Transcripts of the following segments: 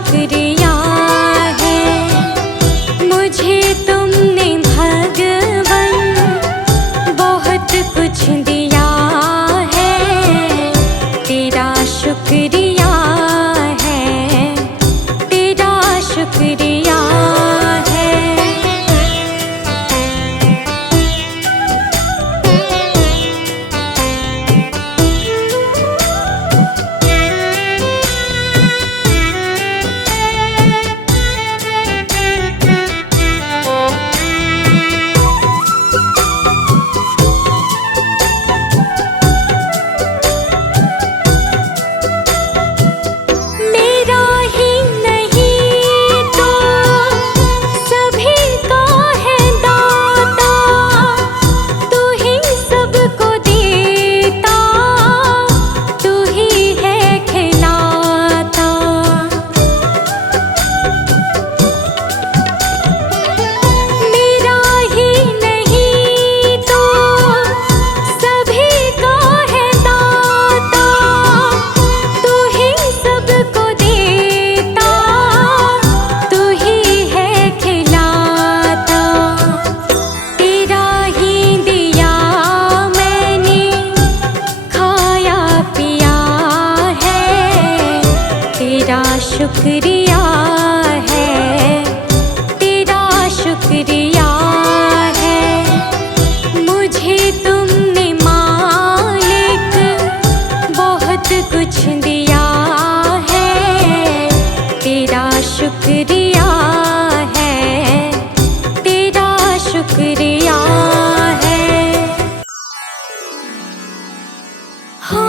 शुक्रिया है, मुझे तुमने भगवन बहुत कुछ दिया है। तेरा शुक्रिया है, तेरा शुक्रिया है। मेरा ही नहीं तो सभी का है दाता, तू ही सबको देता, तू ही है खिलाता। मेरा ही नहीं तो सभी का है दाता, तू ही सबको देता, तू ही है खिलाता। तेरा ही दिया मैंने खाया पिया है, तेरा शुक्रिया है, तेरा शुक्रिया है। मुझे तुमने मालिक बहुत कुछ दिया है, तेरा शुक्रिया है, तेरा शुक्रिया है। हो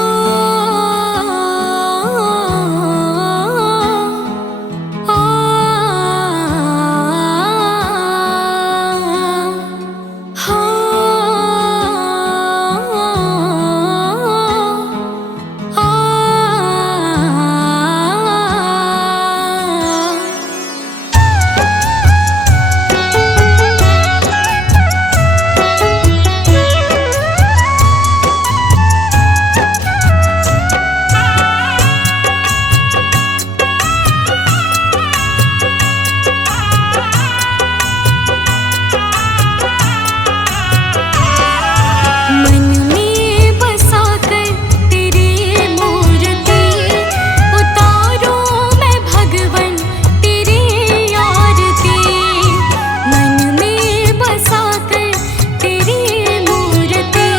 मन में बसा कर तेरी मूर्ति उतारूं मैं भगवन तेरी आरती। मन में बसा कर तेरी मूर्ति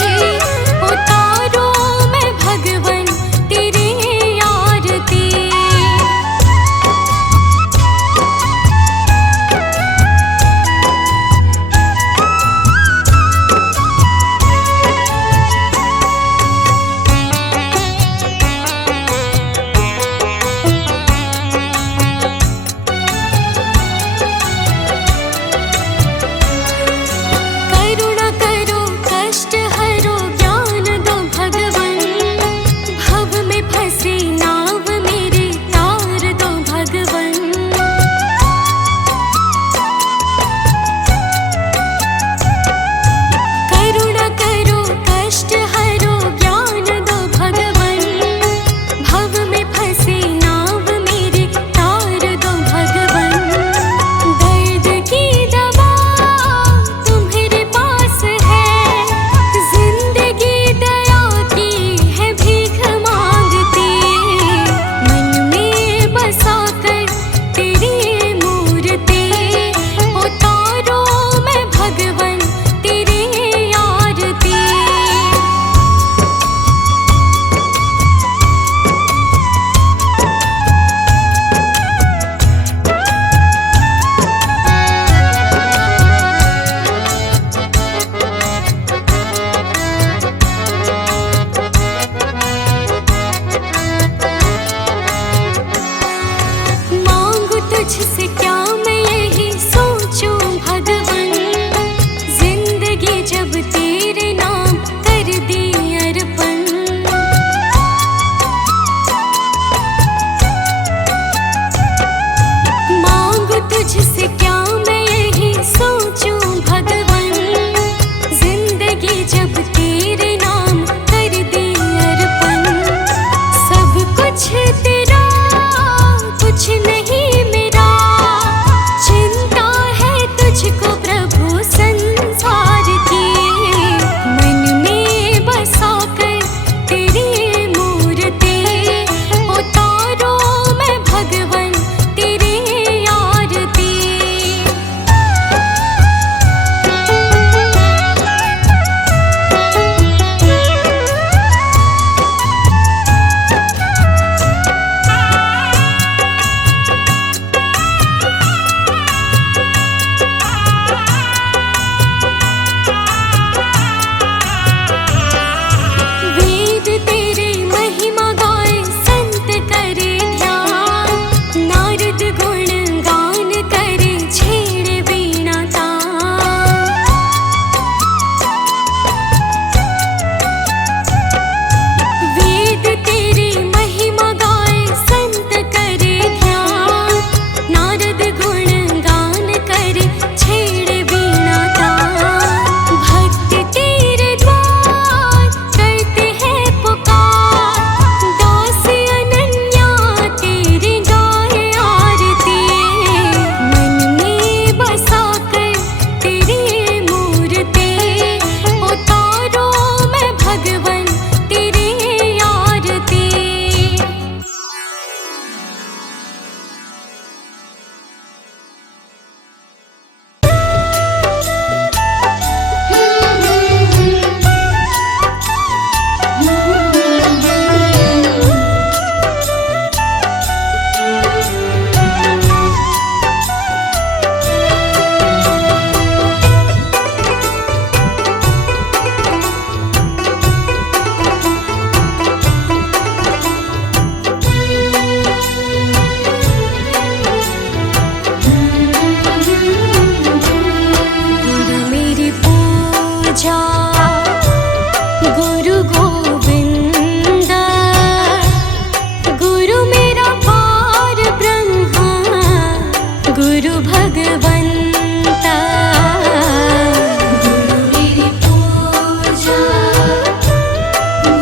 उतारूं मैं भगवन तेरी आरती। करुणा करो कष्ट हरो ज्ञान दो भगवन, भव में फंसी नाव मेरी तार दो भगवन। करुणा करो कष्ट हरो ज्ञान दो भगवन, भव में फंसी नाव मेरी तार दो भगवन। दर्द की दवा तुम्हारे पास है, जिंदगी दया की है भीख मांगती। मन में बसा कर तेरी मूर्ति उतारूं मैं भगवन तेरी आरती। मांगू तुझसे क्या मैं यही सोचूं भगवन, जिंदगी जब तेरे नाम कर दी अर्पण। मांगू तुझसे क्या मैं यही सोचूं भगवन, जिंदगी जब तेरे नाम कर दी अर्पण। सब कुछ तेरा कुछ नहीं गुरु भगवंता। गुरु मेरी पूजा,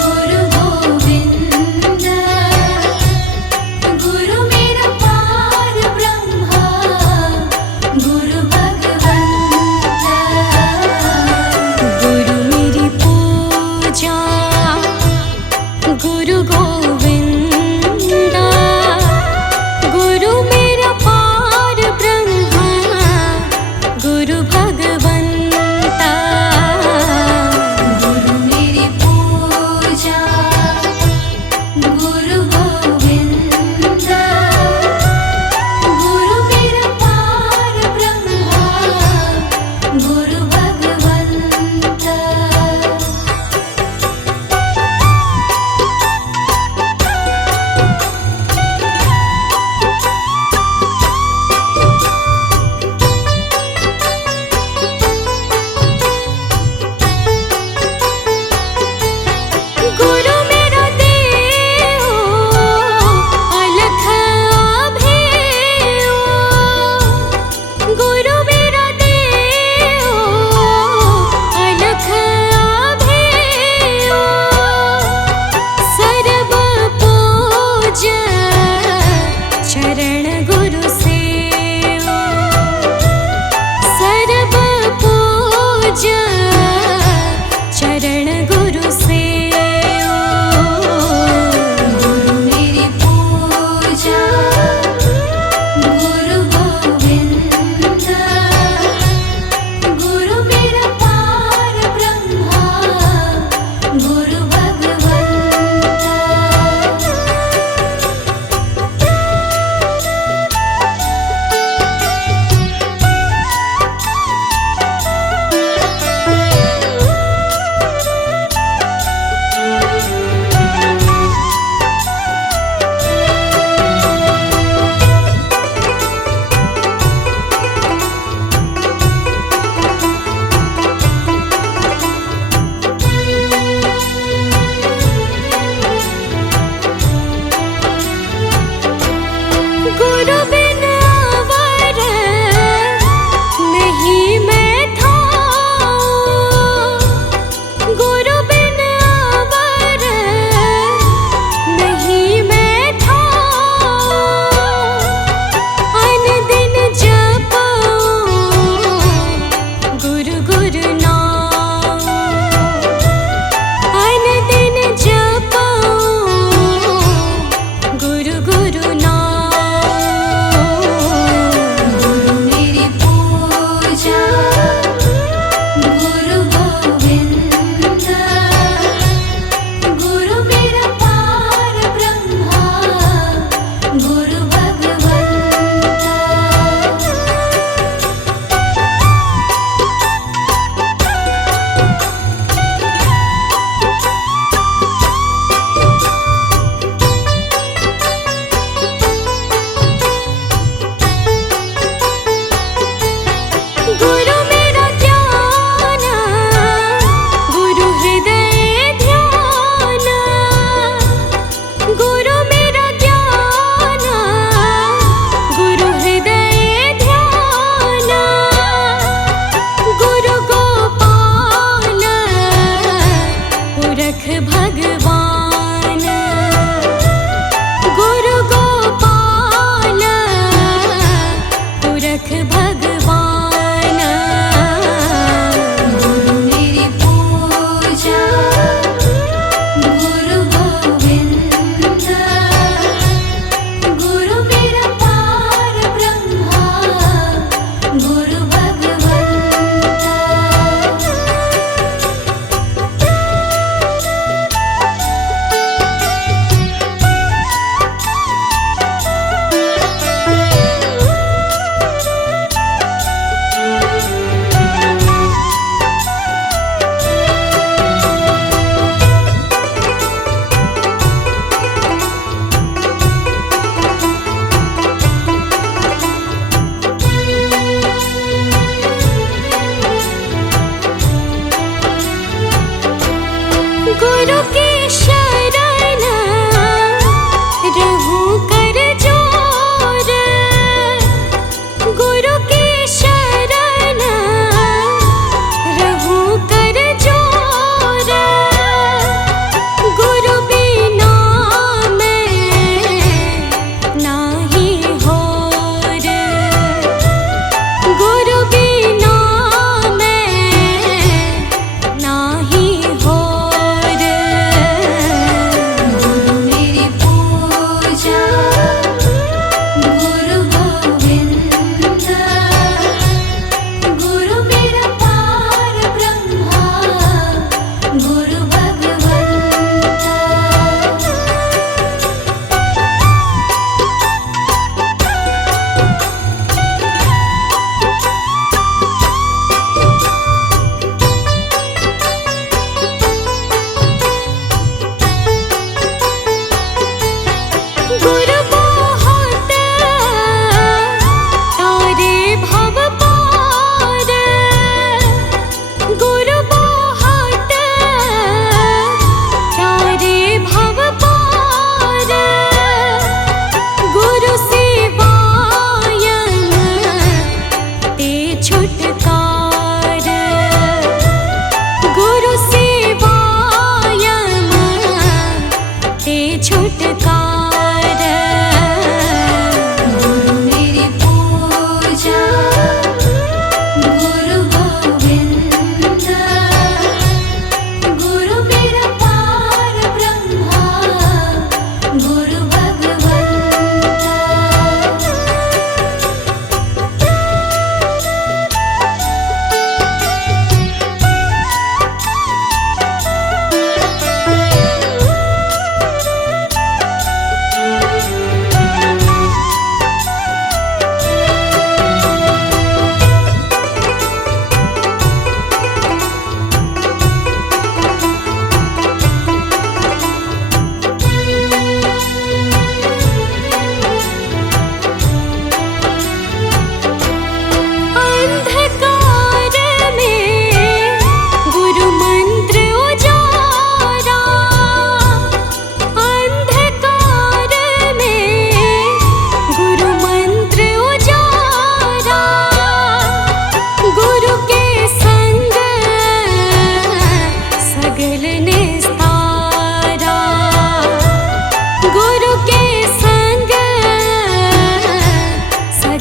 गुरु गोविंद, गुरु मेरा पार ब्रह्मा, गुरु भगवंता। गुरु मेरी पूजा, गुरु गोविंदा, गुरु मेरा पार ब्रह्मा,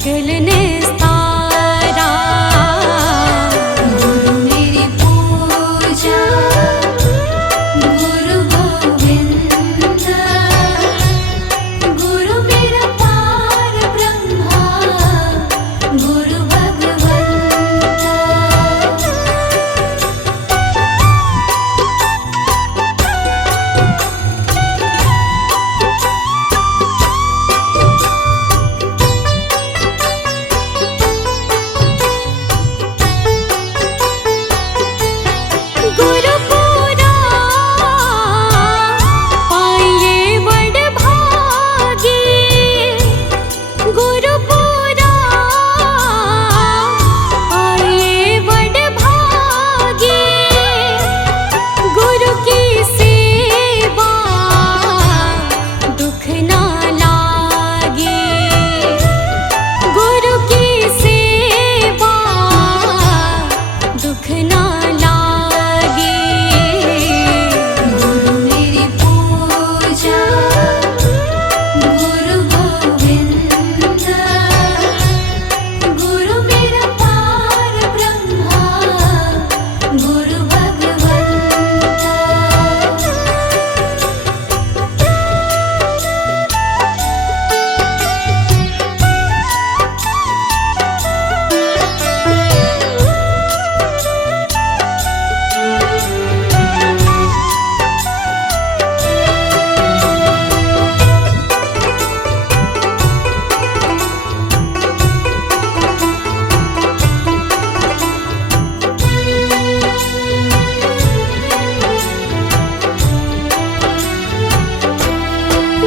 सकल निस्तारा। गुरु मेरी पूजा गुरु गोविंद, गुरु मेरा पार ब्रह्मा गुरु भगवंत। गुरु पूरा पाइए बड़ भागी, गुरु पूरा पाइए बड़ भागी। गुरु की सेवा दुख ना लागे, गुरु की सेवा दुख ना लागे। गुरु मेरी पूजा गुरु गोविंद, गुरु मेरा पार ब्रह्मा गुरु भगवंत।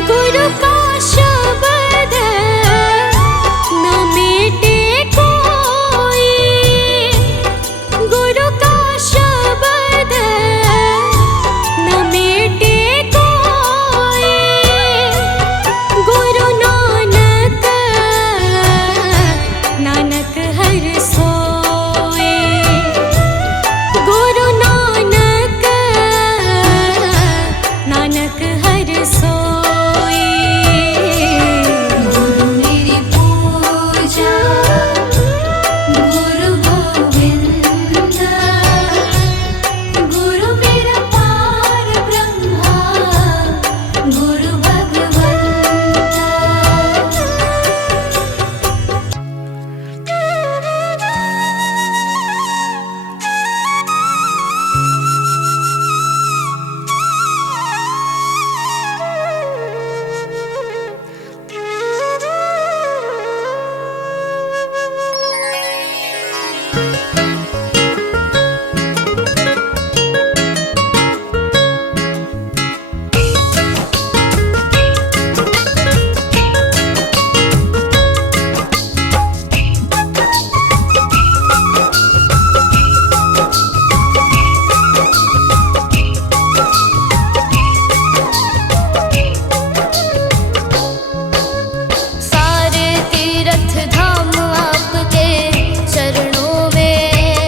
गुरु का शब्द न मिटे कोई, गुरु का शब्द न मिटे कोई। गुरु नानक नानक हर सोए, गुरु नानक नानक हर सोए। गुरु मेरी पूजा गुरु गोविंद, गुरु मेरा पार ब्रह्मा गुरु भगवंत। सारे तीर्थ धाम आपके चरणों में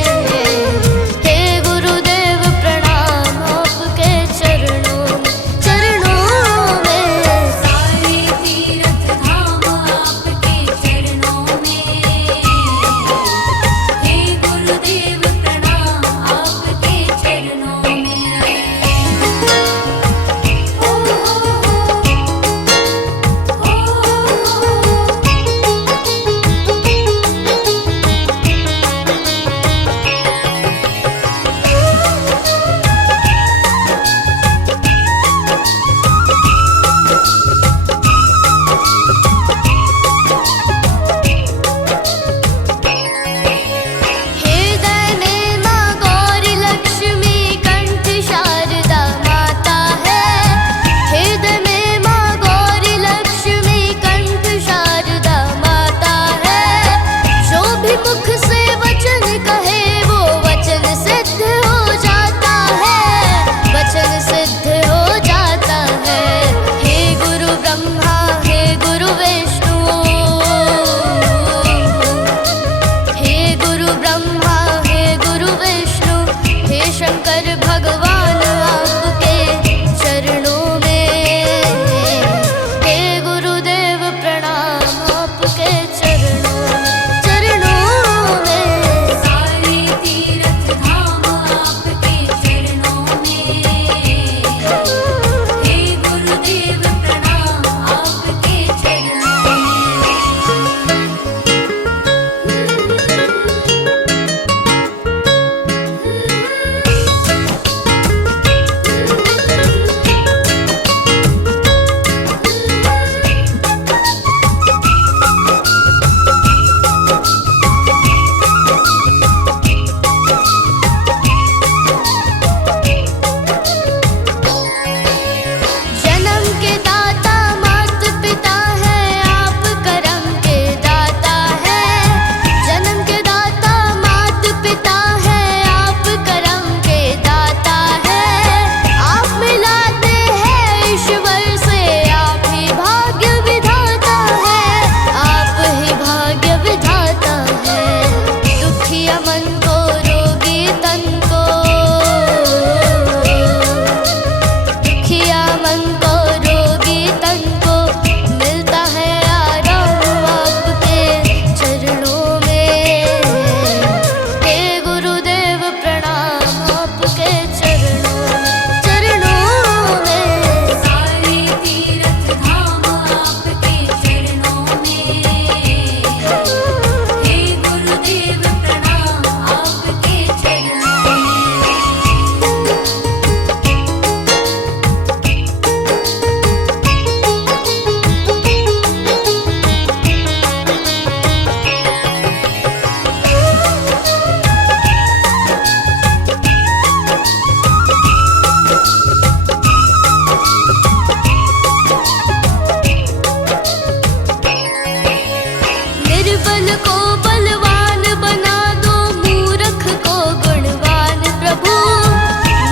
निर्बल को बलवान बना दो, मूर्ख को गुणवान प्रभु।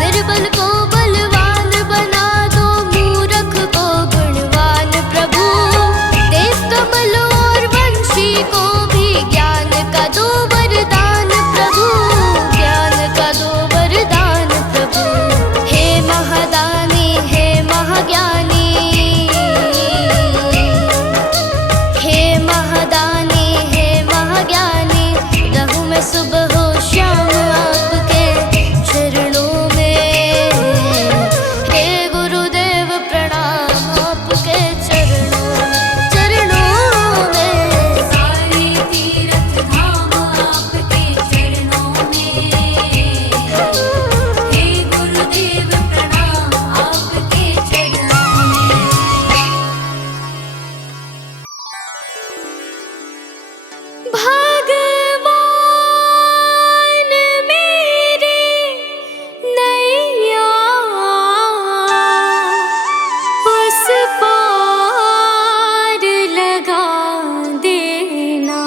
निर्बल को बलवान बना दो, मूर्ख को गुणवान प्रभु। देव कमल और वंशी को भी ज्ञान का दो वरदान प्रभु, ज्ञान का दो वरदान प्रभु। हे महादानी हे महाज्ञानी, हे महादानी हे महाज्ञानी, रहूं मैं सुबह हो शाम आपके चरणों में। हे गुरुदेव प्रणाम आपके चरणों में, चरणों में। सारे तीर्थ धाम आपके चरणों में। हे गुरुदेव प्रणाम आपके चरणों में। भगवान मेरे नैया उस पार लगा देना।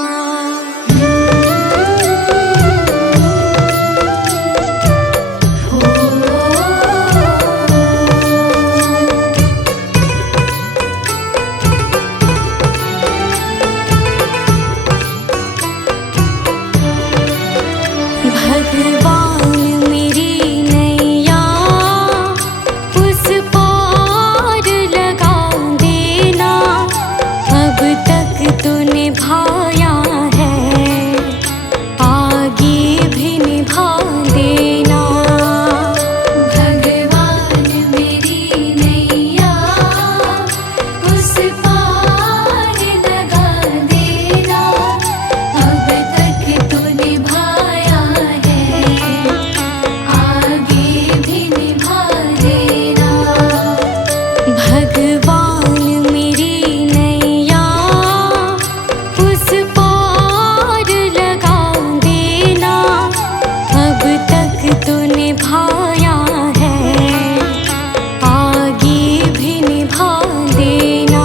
भगवान मेरी नैया उस पार लगा देना। अब तक तो निभाया है, आगे भी निभा देना। भगवान मेरी नैया उस पार लगा देना। अब तक तो निभाया है, आगे भी निभा देना। भगवान मेरी नैया उस पार लगा देना। अब तक तो निभाया है, आगे भी निभा देना।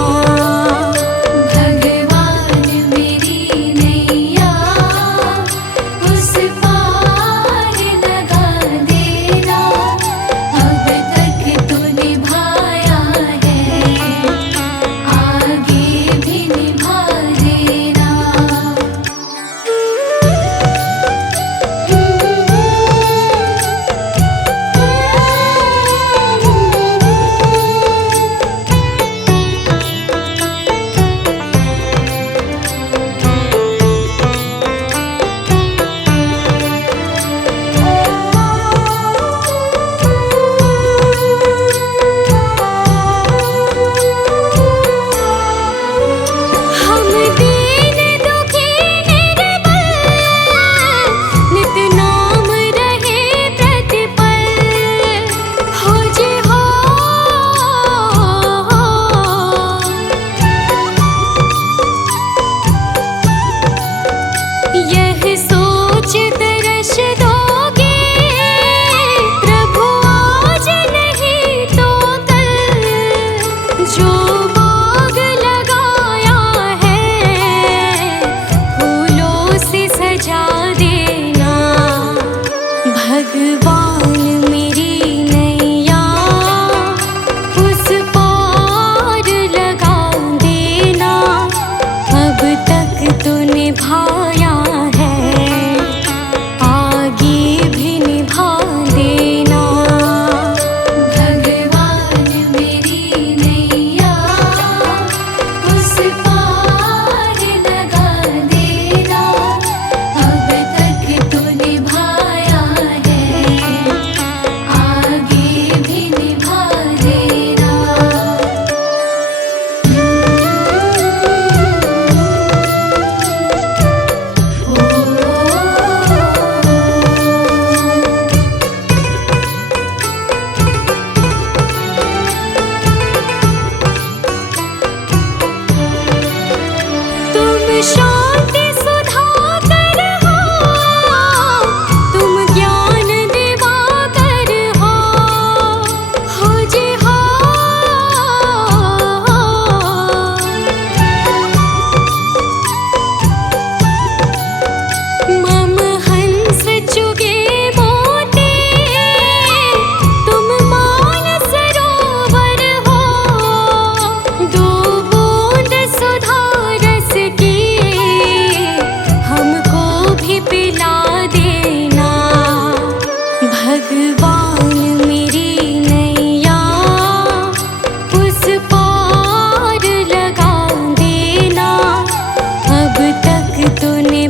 भगवान मेरी नैया उस पार लगा देना। अब तक तो निभाया है, आगे भी निभा देना। हम दीन दुखी निर्बल, नित नाम रहे प्रतिपल। हो जी हो यह सोच दर्श दोगे प्रभु, आज नहीं तो कल। जो बाग लगाया है, फूलों से सजा देना। भगवान मेरी नैया उस पार लगा देना। अब तक तो निभाया है, आगे भी निभा देना। भगवान मेरी नैया उस पार लगा देना। अब तक तो निभाया है, आगे भी निभा देना।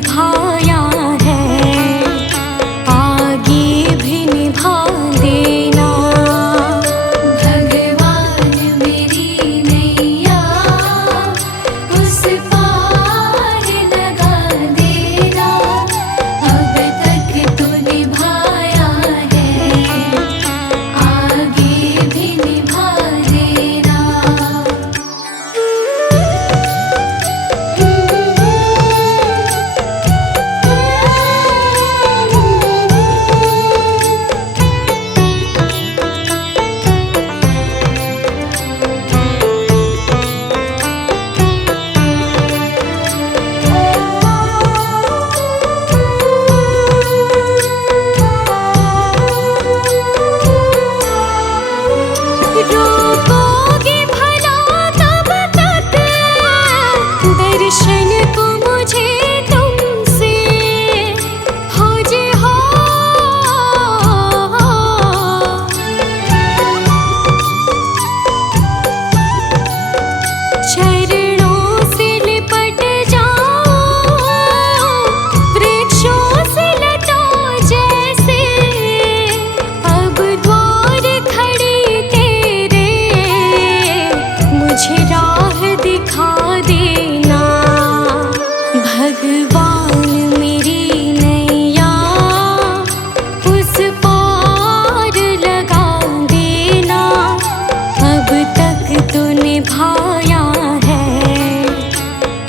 निभाया है, आगे भी निभा देना। भगवान मेरी नैया उस पार लगा देना, अब तक तो निभाया है, आगे भी निभा देना। रोकोगे भला कब तक दर्शन को मुझे तुमसे, हो जे हो चरणों से लिपट जाओ, वृक्षों से लताओं जैसे, अब द्वार खड़ी तेरे, मुझे राह दिखा देना। भगवान मेरी नैया उस पार लगा देना, अब तक तो निभाया है,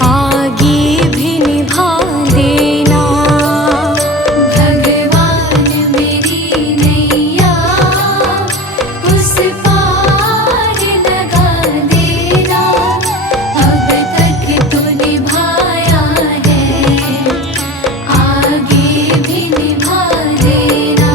आगे भी निभा देना। भगवान मेरी नैया उस पार लगा देना, अब तक तो निभाया है, आगे भी निभा देना।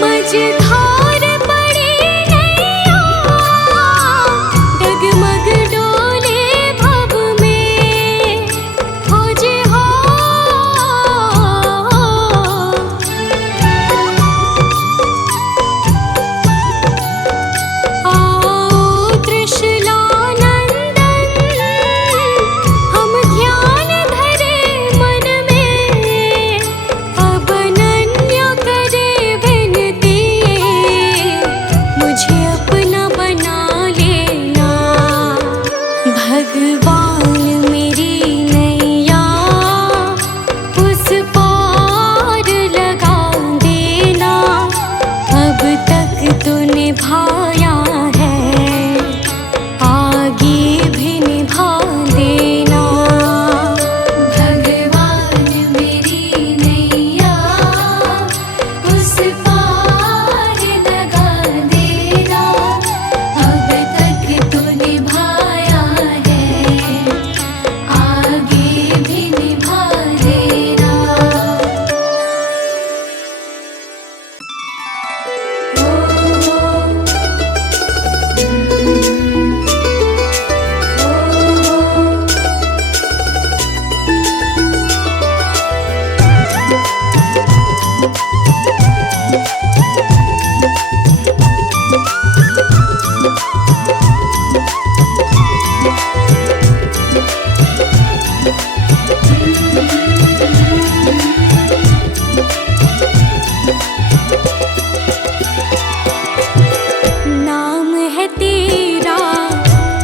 मझधार पड़ी नैया, डगमग डोले भव में, हो जे हो आओ त्रिशूलानंदन, हम ध्यान धरे मन में, अब अनन्य करे विनती, मुझे अपना बना लेना। भगवान मेरी नैया उस पार लगा देना, अब तक तो निभाया है, आगे भी निभा देना। भगवान मेरी नैया उस पार लगा देना, अब तक तो निभाया है, आगे भी निभा देना। नाम है तेरा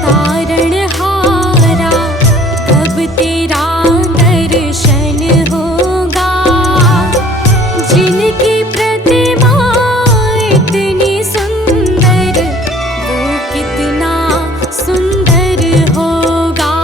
तारणहारा, कब तेरा दर्शन होगा, जिनकी प्रतिमा इतनी सुंदर, वो कितना सुंदर होगा।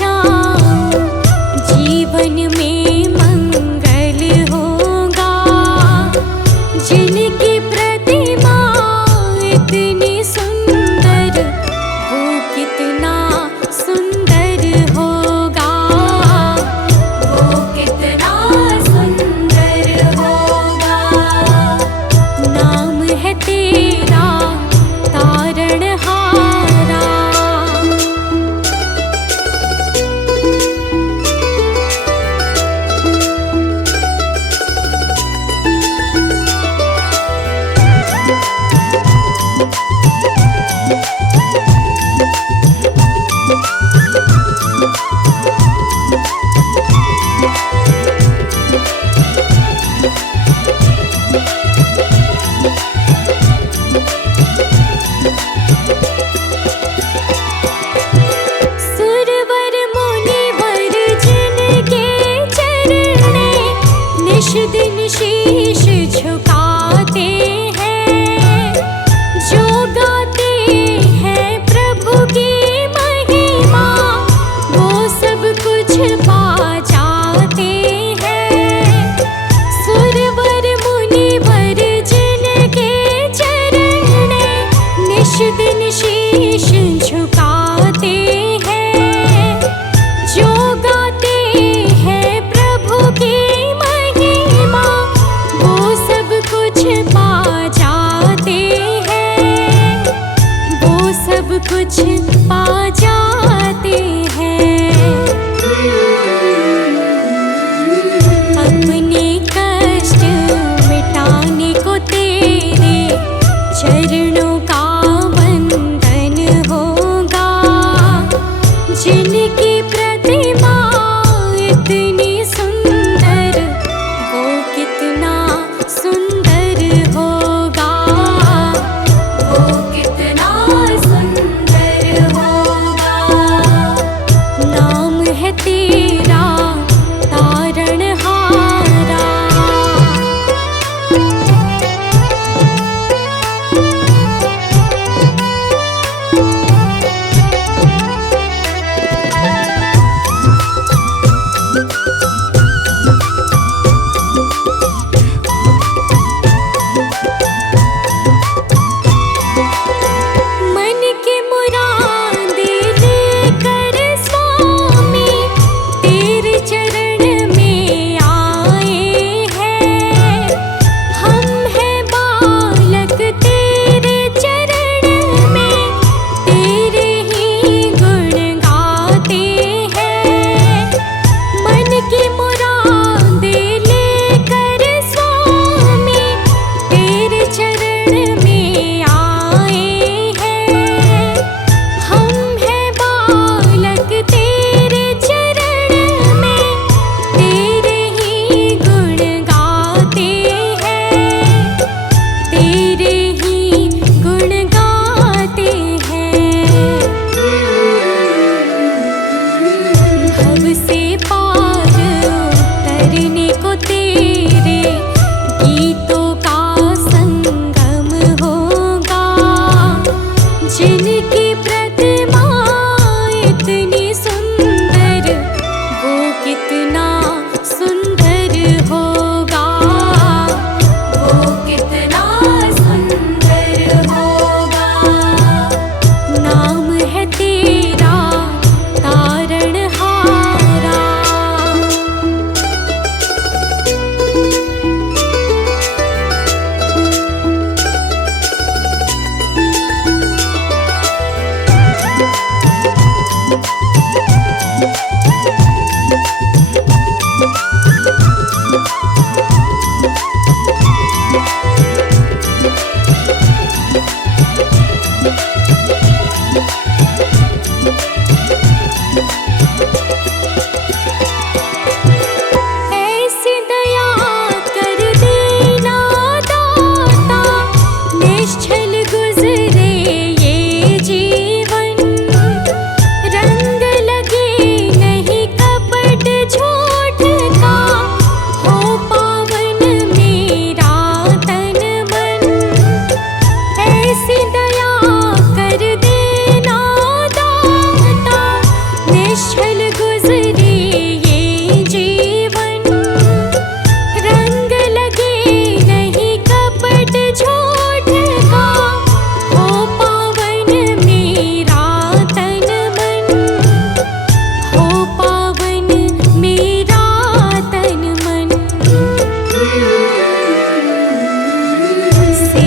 बचाऊं, जीवन में मंगल होगा। जिनकी प्रतिमा इतनी सुंदर, वो कितना सुंदर होगा, वो कितना सुंदर होगा। नाम है तेरा तारणहारा।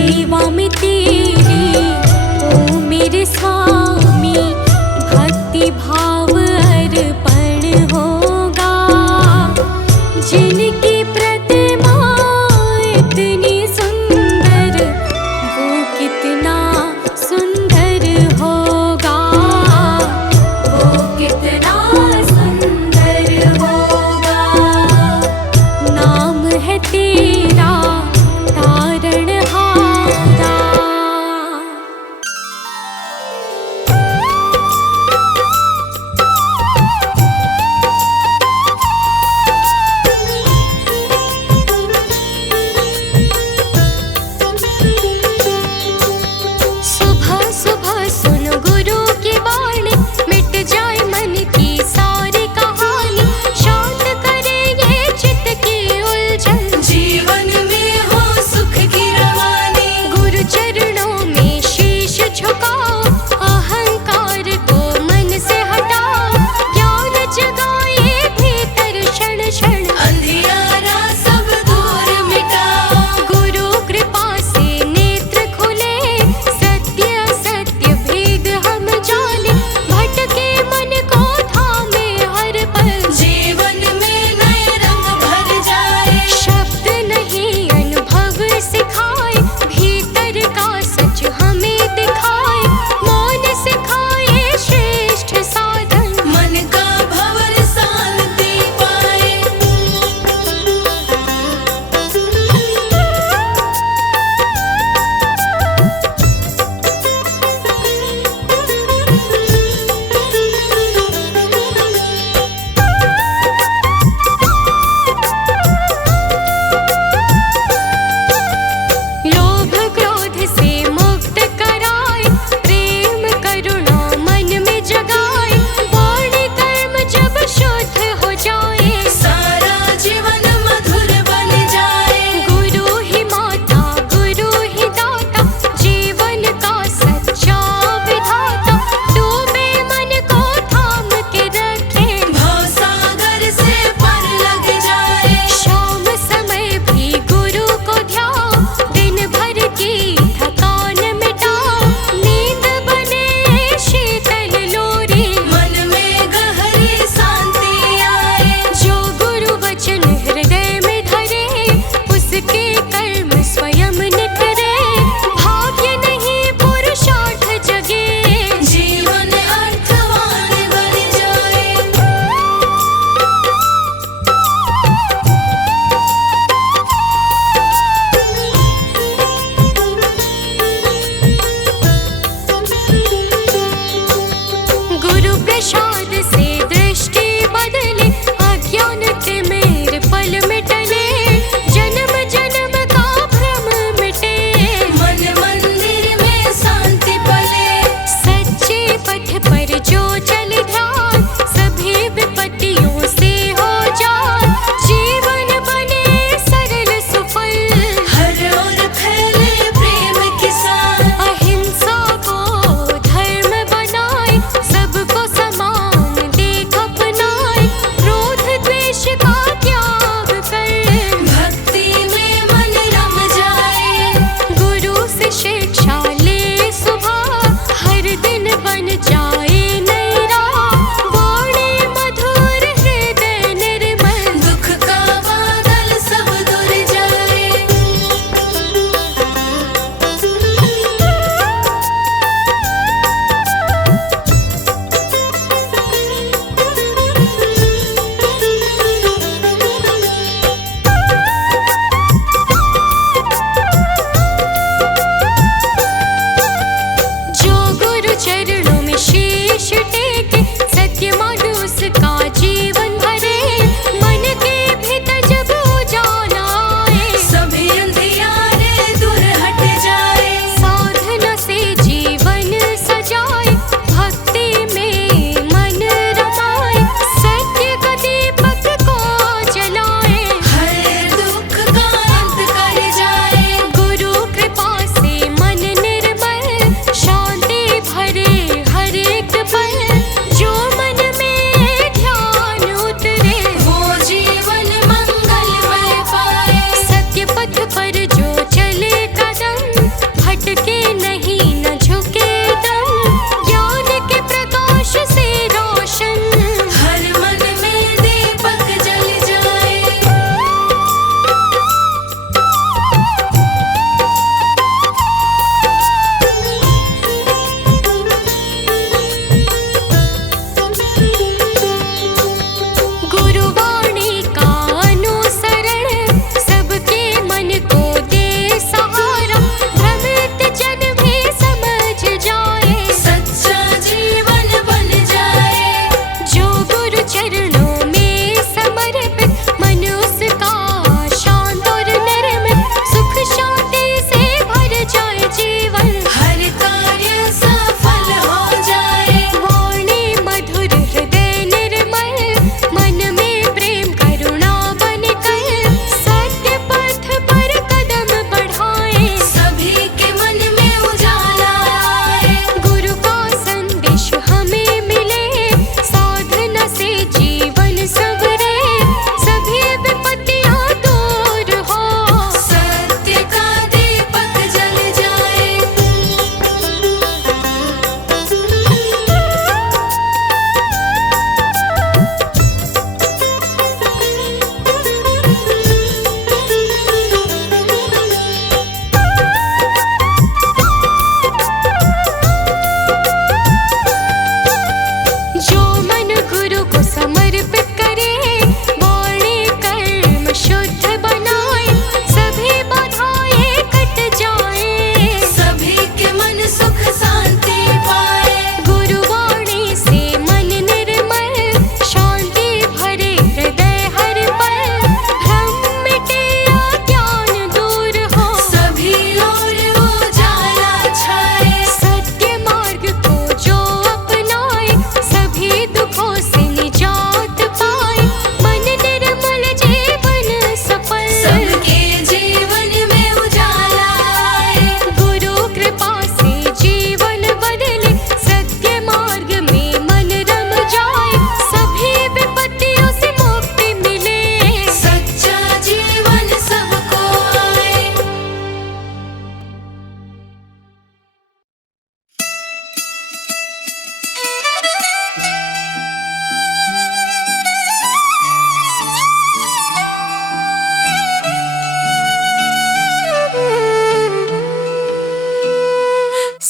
सेवा में तेरी ओ मेरे स्वामी भक्ति भाव अर्पण होगा। जिनकी प्रतिमा इतनी सुंदर वो कितना सुंदर होगा, वो कितना सुंदर होगा। नाम है तेरा तारणहारा,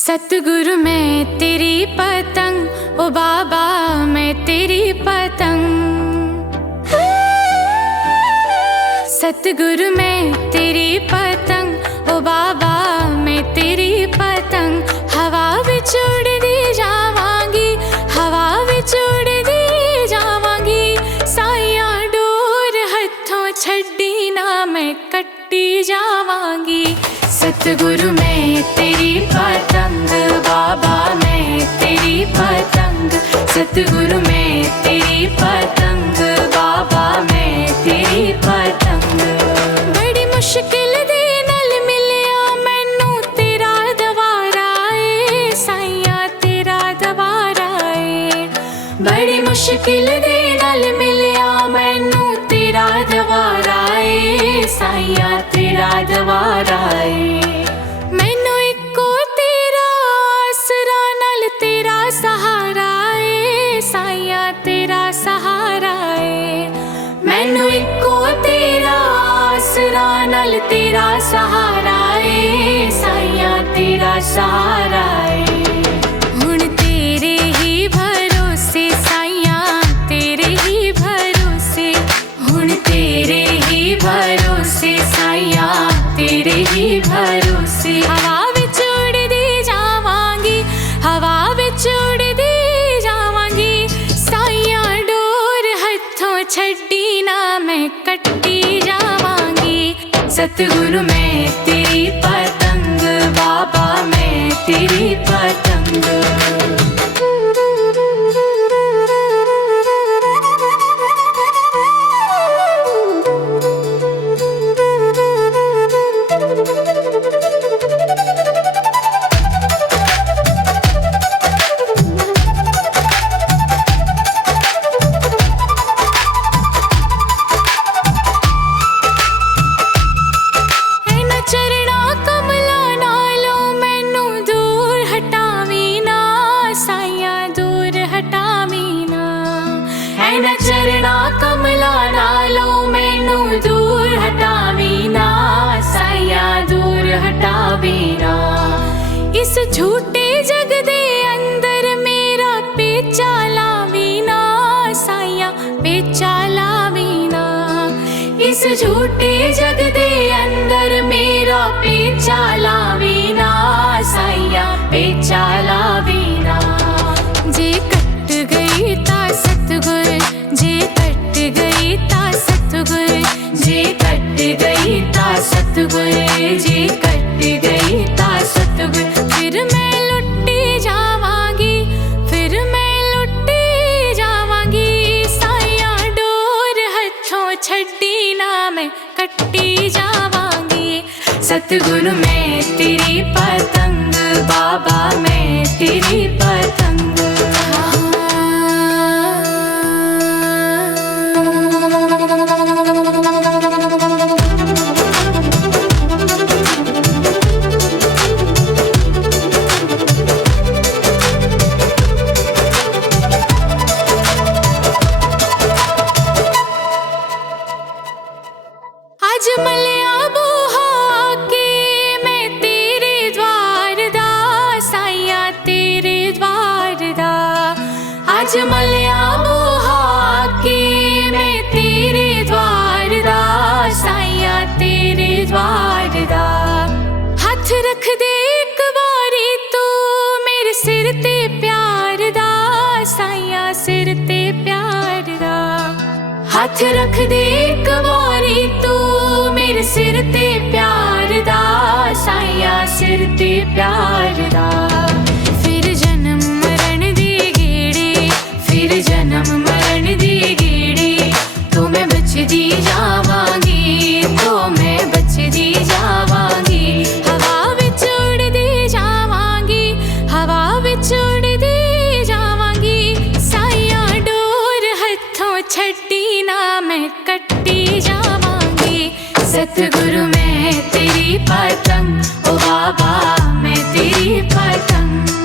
सतगुरु मैं तेरी पतंग, ओ बाबा मैं तेरी पतंग। सतगुरु मैं तेरी पतंग, ओ बाबा मैं तेरी पतंग। हवा विच उड़दी जावांगी, हवा विच उड़दी जावांगी। साइया डोर हथों छड्डी ना मैं कट्टी जावांगी। सतगुरु मैं तेरी पतंग, बाबा मैं तेरी पतंग। सतगुरु मैं तेरी पतंग, बाबा मैं तेरी पतंग। बड़ी मुश्किल दे नाल मिलिया मैनू तेरा दवारा ए, साइया तेरा दवारा ए। बड़ी मुश्किल दे नाल मिलिया मैनू तेरा दवारा ए, साइया तेरा दवारा ए। मैनू इको तेरा आसरा नाल तेरा सहारा ए, साइया तेरा सहारा ए। मैनू इको तेरा आसरा नाल तेरा सहारा ए, साइया तेरा सहारा ए। हुण तेरे ही भरोसे साइया तेरे ही भरोसे, हुण तेरे ही भरोसे साइया तेरे ही भरोसे। हवा विच उड़दी जावांगी, हवा विच उड़दी जावांगी। साइया डोर हथों छड्डी ना मैं कट्टी जावांगी। सतगुरु मैं तेरी पतंग, बाबा मैं तेरी पतंग। चरना कमला नालों मैनू दूर हटावी ना, साइया दूर हटावी ना। इस झूठे जग दे अंदर मेरा पेचा लावी ना, साइया पेचा लावी ना। इस झूठे जग दे अंदर मेरा पेचा लावी ना, साइया पेचा लावी ना। जे कट गई ता सतगुर, जे कट गई ता सतगुर, जे कट गई ता सतगुर, जे कट गई ता सतगुर। फिर मैं लुट्टी जावांगी, फिर मैं लुट्टी जावांगी। साइया डोर हथों छड्डी ना मैं कट्टी जावांगी। सतगुरु मैं तेरी पतंग, बाबा मैं तेरी पतंग। आज मलिया बूहा के मैं तेरे द्वार दा, साइया तेरे द्वार दा। आज मलिया बूहा के मैं तेरे द्वार दा, साइया तेरे द्वार दा। हथ रख दे एक बारी तू मेरे सिर ते प्यार दा, साइया सिर ते प्यार दा। हथ रख दे एक बारी तू मेरे सिर ते प्यार दा, साइया सिर ते प्यार दा। फिर जन्म मरण दी गेड़े, फिर जन्म मरण दी गेड़े। तो मैं बचदी जावांगी, तो मैं बचदी जावांगी। हवा विच उड़दी जावांगी, हवा विच उड़दी जावांगी। साइया डोर हथों छड्डी ना मैं कट्टी जावांगी। सतगुरु मैं तेरी पतंग, ओ बाबा मैं तेरी पतंग।